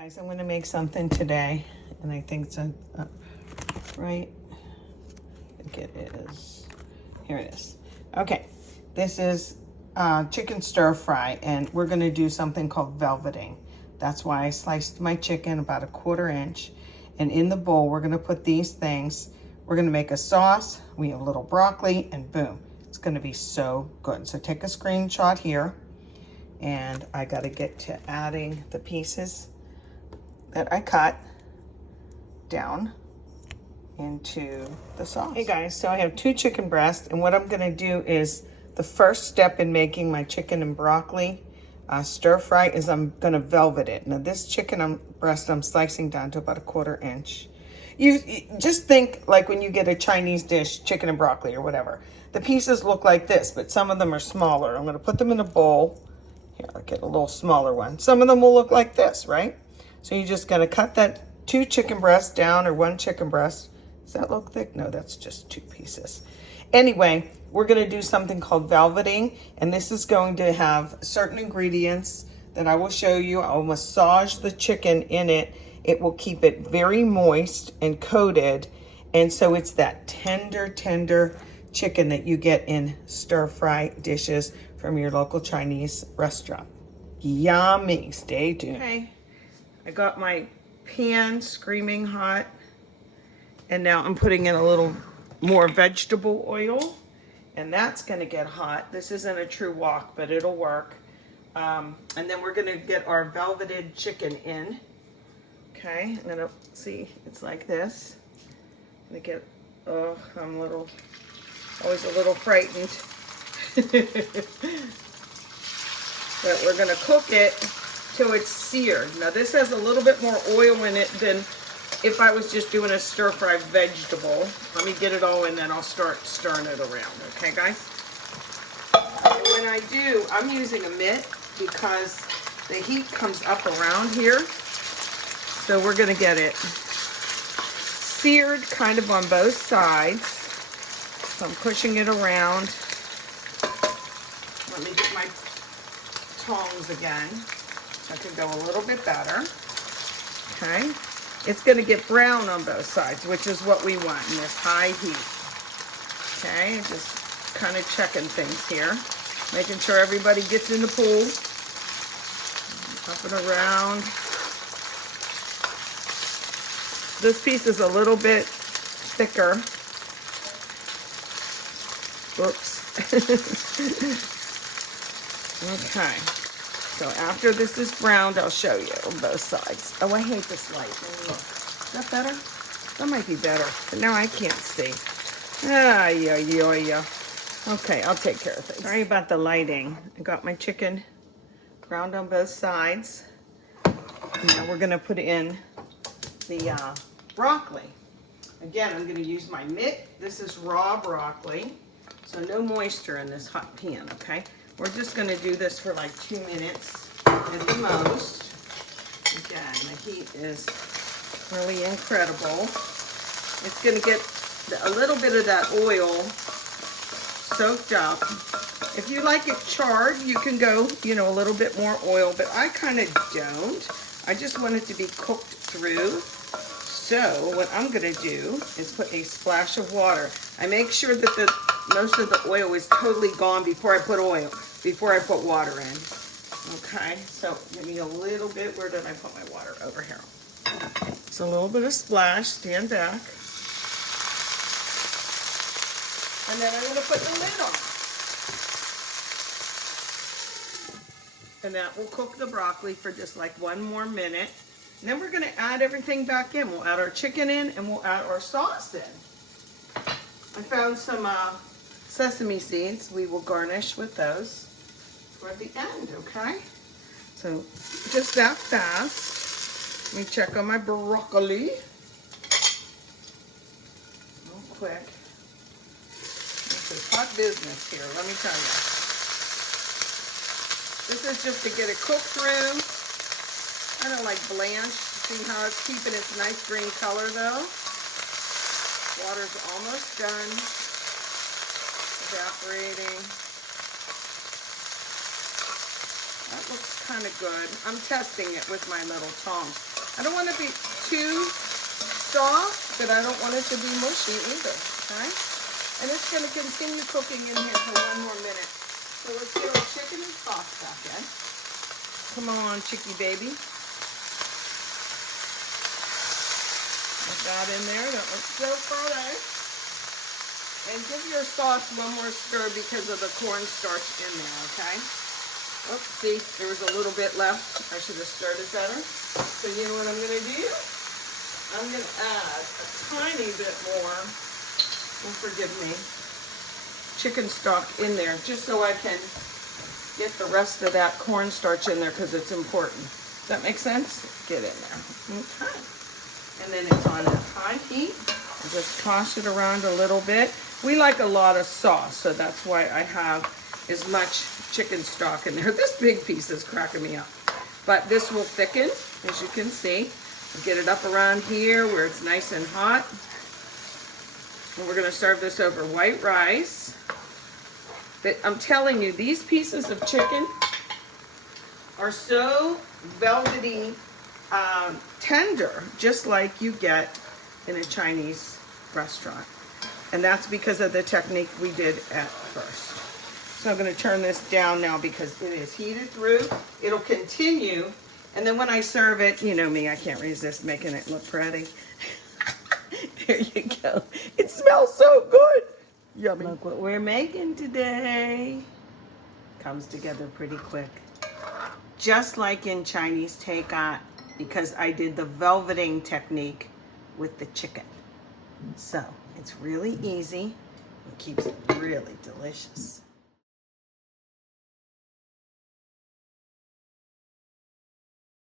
Guys, I'm going to make something today, and I think it's right. I think it is. Here it is. Okay, this is chicken stir fry, and we're going to do something called velveting. That's why I sliced my chicken about 1/4 inch, and in the bowl we're going to put these things. We're going to make a sauce. We have a little broccoli, and boom, it's going to be so good. So take a screenshot here, and I got to get to adding the pieces that I cut down into the sauce. Hey guys, so I have 2 chicken breasts, and what I'm gonna do is the first step in making my chicken and broccoli stir fry is I'm gonna velvet it. Now this chicken breast I'm slicing down to about 1/4 inch. You just think like when you get a Chinese dish, chicken and broccoli or whatever. The pieces look like this, but some of them are smaller. I'm gonna put them in a bowl. Here, I'll get a little smaller one. Some of them will look like this, right? So you're just gonna cut that 2 chicken breasts down, or 1 chicken breast. Does that look thick? No, that's just 2 pieces. Anyway, we're gonna do something called velveting, and this is going to have certain ingredients that I will show you. I'll massage the chicken in it. It will keep it very moist and coated, and so it's that tender chicken that you get in stir-fry dishes from your local Chinese restaurant. Yummy. Stay tuned. Okay. I got my pan screaming hot, and now I'm putting in a little more vegetable oil, and that's gonna get hot. This isn't a true wok, but it'll work. And then we're gonna get our velveted chicken in. Okay, I'm gonna see, it's like this. I'm gonna get, oh, I'm always a little frightened. But we're gonna cook it till it's seared. Now this has a little bit more oil in it than if I was just doing a stir-fry vegetable. Let me get it all in, then I'll start stirring it around, okay guys? And when I do, I'm using a mitt because the heat comes up around here. So we're gonna get it seared kind of on both sides. So I'm pushing it around. Let me get my tongs again. I can go a little bit better. Okay. It's going to get brown on both sides, which is what we want in this high heat. Okay, just kind of checking things here. Making sure everybody gets in the pool. Up and around. This piece is a little bit thicker. Whoops. Okay. So after this is browned, I'll show you on both sides. Oh, I hate this light. Look. Is that better? That might be better. But now I can't see. Yeah. Okay, I'll take care of things. Sorry about the lighting. I got my chicken browned on both sides. Now we're going to put in the broccoli. Again, I'm going to use my mitt. This is raw broccoli. So no moisture in this hot pan, okay? We're just going to do this for like 2 minutes at the most. Again, the heat is really incredible. It's going to get a little bit of that oil soaked up. If you like it charred, you can go, a little bit more oil, but I kind of don't. I just want it to be cooked through. So what I'm going to do is put a splash of water. I make sure that most of the oil is totally gone before I put water in. Okay, so give me a little bit. Where did I put my water? Over here. So a little bit of splash, stand back. And then I'm going to put the lid on. And that will cook the broccoli for just like 1 more minute. And then we're going to add everything back in. We'll add our chicken in, and we'll add our sauce in. I found some sesame seeds. We will garnish with those for the end, okay? So just that fast. Let me check on my broccoli. Real quick. This is hot business here, let me tell you. This is just to get it cooked through. I don't like blanched. See how it's keeping its nice green color though? Water's almost done. Evaporating. That looks kind of good. I'm testing it with my little tongs. I don't want to be too soft, but I don't want it to be mushy either, okay? And it's going to continue cooking in here for 1 more minute. So let's get our chicken and sauce back in. Come on, chickie baby. Put that in there. That looks so pretty. And give your sauce 1 more stir because of the cornstarch in there, okay? Oops, see, there was a little bit left. I should have stirred it better. So you know what I'm going to do? I'm going to add a tiny bit more, oh, forgive me, chicken stock in there, just so I can get the rest of that cornstarch in there because it's important. Does that make sense? Get in there. Okay. And then it's on a high heat. I'll just toss it around a little bit. We like a lot of sauce, so that's why I have as much chicken stock in there. This big piece is cracking me up. But this will thicken, as you can see. Get it up around here where it's nice and hot. And we're going to serve this over white rice. But I'm telling you, these pieces of chicken are so velvety, tender, just like you get in a Chinese restaurant. And that's because of the technique we did at first. So I'm going to turn this down now because it is heated through. It'll continue. And then when I serve it, you know me, I can't resist making it look pretty. There you go. It smells so good. Yummy. Look what we're making today. Comes together pretty quick. Just like in Chinese takeout, because I did the velveting technique with the chicken. So it's really easy and keeps it really delicious.